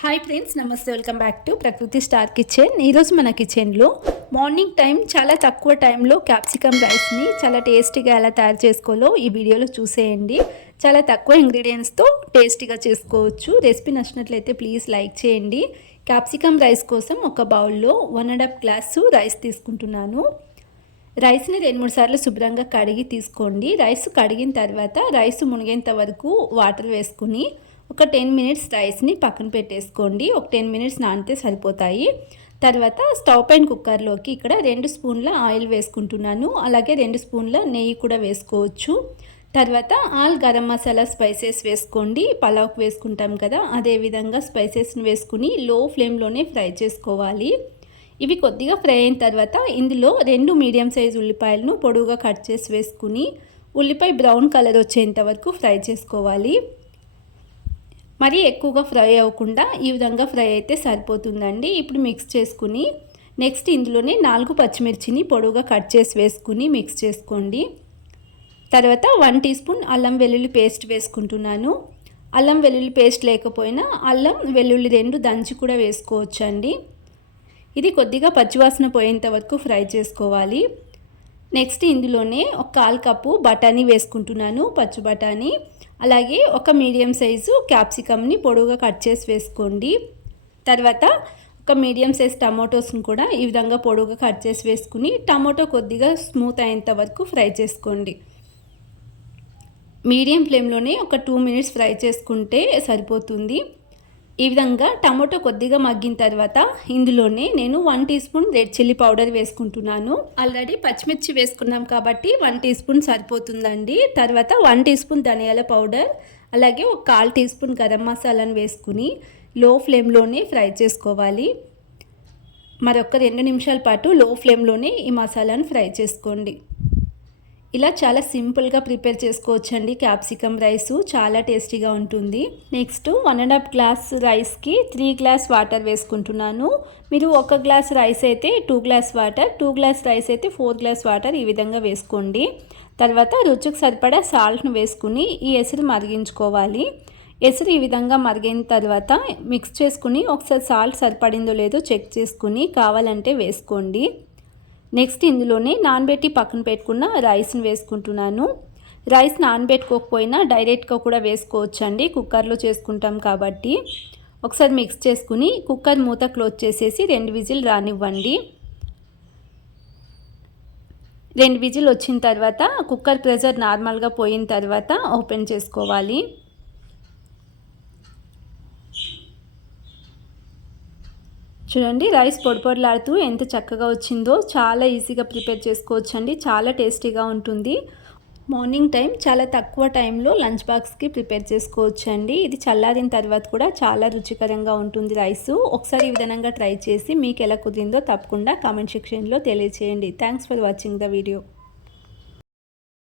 Hi friends, నమస్తే. Welcome back to ప్రకృతి star kitchen. ఈరోజు మన కిచెన్లో మార్నింగ్ టైం చాలా తక్కువ టైంలో క్యాప్సికమ్ రైస్ని చాలా టేస్టీగా ఎలా తయారు చేసుకోవాలో ఈ వీడియోలో చూసేయండి. చాలా తక్కువ ఇంగ్రీడియంట్స్తో టేస్టీగా చేసుకోవచ్చు. రెసిపీ నచ్చినట్లయితే ప్లీజ్ లైక్ చేయండి. క్యాప్సికమ్ రైస్ కోసం ఒక బౌల్లో 1.5 గ్లాసు రైస్ తీసుకుంటున్నాను. రైస్ని 2-3 సార్లు శుభ్రంగా కడిగి తీసుకోండి. రైస్ కడిగిన తర్వాత రైస్ మునిగేంత వరకు వాటర్ వేసుకుని ఒక 10 మినిట్స్ రైస్ని పక్కన పెట్టేసుకోండి. ఒక 10 మినిట్స్ నానితే సరిపోతాయి. తర్వాత స్టవ్ పైన కుక్కర్లోకి ఇక్కడ 2 స్పూన్ల ఆయిల్ వేసుకుంటున్నాను. అలాగే 2 స్పూన్ల నెయ్యి కూడా వేసుకోవచ్చు. తర్వాత ఆల్ గరం మసాలా స్పైసెస్ వేసుకోండి. పలావ్కి వేసుకుంటాం కదా, అదేవిధంగా స్పైసెస్ని వేసుకుని లో ఫ్లేమ్లోనే ఫ్రై చేసుకోవాలి. ఇవి కొద్దిగా ఫ్రై అయిన తర్వాత ఇందులో 2 మీడియం సైజు ఉల్లిపాయలను పొడవుగా కట్ చేసి వేసుకుని ఉల్లిపాయ బ్రౌన్ కలర్ వచ్చేంత వరకు ఫ్రై చేసుకోవాలి. మరీ ఎక్కువగా ఫ్రై అవ్వకుండా ఈ విధంగా ఫ్రై అయితే సరిపోతుందండి. ఇప్పుడు మిక్స్ చేసుకుని నెక్స్ట్ ఇందులోనే 4 పచ్చిమిర్చిని పొడవుగా కట్ చేసి వేసుకుని మిక్స్ చేసుకోండి. తర్వాత 1 టీ స్పూన్ అల్లం వెల్లుల్లి పేస్ట్ వేసుకుంటున్నాను. అల్లం వెల్లుల్లి పేస్ట్ లేకపోయినా అల్లం వెల్లుల్లి 2 దంచి కూడా వేసుకోవచ్చండి. ఇది కొద్దిగా పచ్చివాసన పోయేంత వరకు ఫ్రై చేసుకోవాలి. నెక్స్ట్ ఇందులోనే ఒక 1/4 కప్పు బఠానీ వేసుకుంటున్నాను, పచ్చి బఠానీ. అలాగే ఒక మీడియం సైజు క్యాప్సికమ్ని పొడవుగా కట్ చేసి వేసుకోండి. తర్వాత ఒక మీడియం సైజ్ టమాటోస్ని కూడా ఈ విధంగా పొడవుగా కట్ చేసి వేసుకుని టమాటో కొద్దిగా స్మూత్ అయ్యేంత వరకు ఫ్రై చేసుకోండి. మీడియం ఫ్లేమ్లోనే ఒక 2 మినిట్స్ ఫ్రై చేసుకుంటే సరిపోతుంది. ఈ విధంగా టమాటో కొద్దిగా మగ్గిన తర్వాత ఇందులోనే నేను 1 teaspoon red chilli powder వేసుకుంటున్నాను. ఆల్రెడీ పచ్చిమిర్చి వేసుకున్నాం కాబట్టి 1 టీ స్పూన్ సరిపోతుందండి. తర్వాత 1 టీ స్పూన్ ధనియాల పౌడర్, అలాగే ఒక 1/4 టీ స్పూన్ గరం మసాలాను వేసుకుని లో ఫ్లేమ్లోనే ఫ్రై చేసుకోవాలి. మరొక 2 నిమిషాల పాటు లో ఫ్లేమ్లోనే ఈ మసాలాను ఫ్రై చేసుకోండి. ఇలా చాలా సింపుల్గా ప్రిపేర్ చేసుకోవచ్చండి. క్యాప్సికమ్ రైసు చాలా టేస్టీగా ఉంటుంది. నెక్స్ట్ 1.5 గ్లాస్ రైస్కి 3 గ్లాస్ వాటర్ వేసుకుంటున్నాను. మీరు 1 గ్లాస్ రైస్ అయితే 2 గ్లాస్ వాటర్, 2 గ్లాస్ రైస్ అయితే 4 గ్లాస్ వాటర్ ఈ విధంగా వేసుకోండి. తర్వాత రుచికి సరిపడా సాల్ట్ను వేసుకుని ఈ ఎసురు మరిగించుకోవాలి. ఎసురు ఈ విధంగా మరిగిన తర్వాత మిక్స్ చేసుకుని ఒకసారి సాల్ట్ సరిపడిందో లేదో చెక్ చేసుకుని కావాలంటే వేసుకోండి. నెక్స్ట్ ఇందులోనే నానబెట్టి పక్కన పెట్టుకున్న రైస్ని వేసుకుంటున్నాను. రైస్ నానబెట్టుకోకపోయినా డైరెక్ట్గా కూడా వేసుకోవచ్చండి, కుక్కర్లో చేసుకుంటాం కాబట్టి. ఒకసారి మిక్స్ చేసుకుని కుక్కర్ మూత క్లోజ్ చేసేసి 2 విజిల్ రానివ్వండి. 2 విజిల్ వచ్చిన తర్వాత కుక్కర్ ప్రెషర్ నార్మల్గా పోయిన తర్వాత ఓపెన్ చేసుకోవాలి. చూడండి, రైస్ పొడిపొడలాడుతూ ఎంత చక్కగా వచ్చిందో. చాలా ఈజీగా ప్రిపేర్ చేసుకోవచ్చండి, చాలా టేస్టీగా ఉంటుంది. మార్నింగ్ టైం చాలా తక్కువ టైంలో లంచ్ బాక్స్కి ప్రిపేర్ చేసుకోవచ్చండి. ఇది చల్లారిన తర్వాత కూడా చాలా రుచికరంగా ఉంటుంది రైసు. ఒకసారి ఈ విధంగా ట్రై చేసి మీకు ఎలా కుదిరిందో తప్పకుండా కామెంట్ సెక్షన్లో తెలియచేయండి. Thanks for watching the video.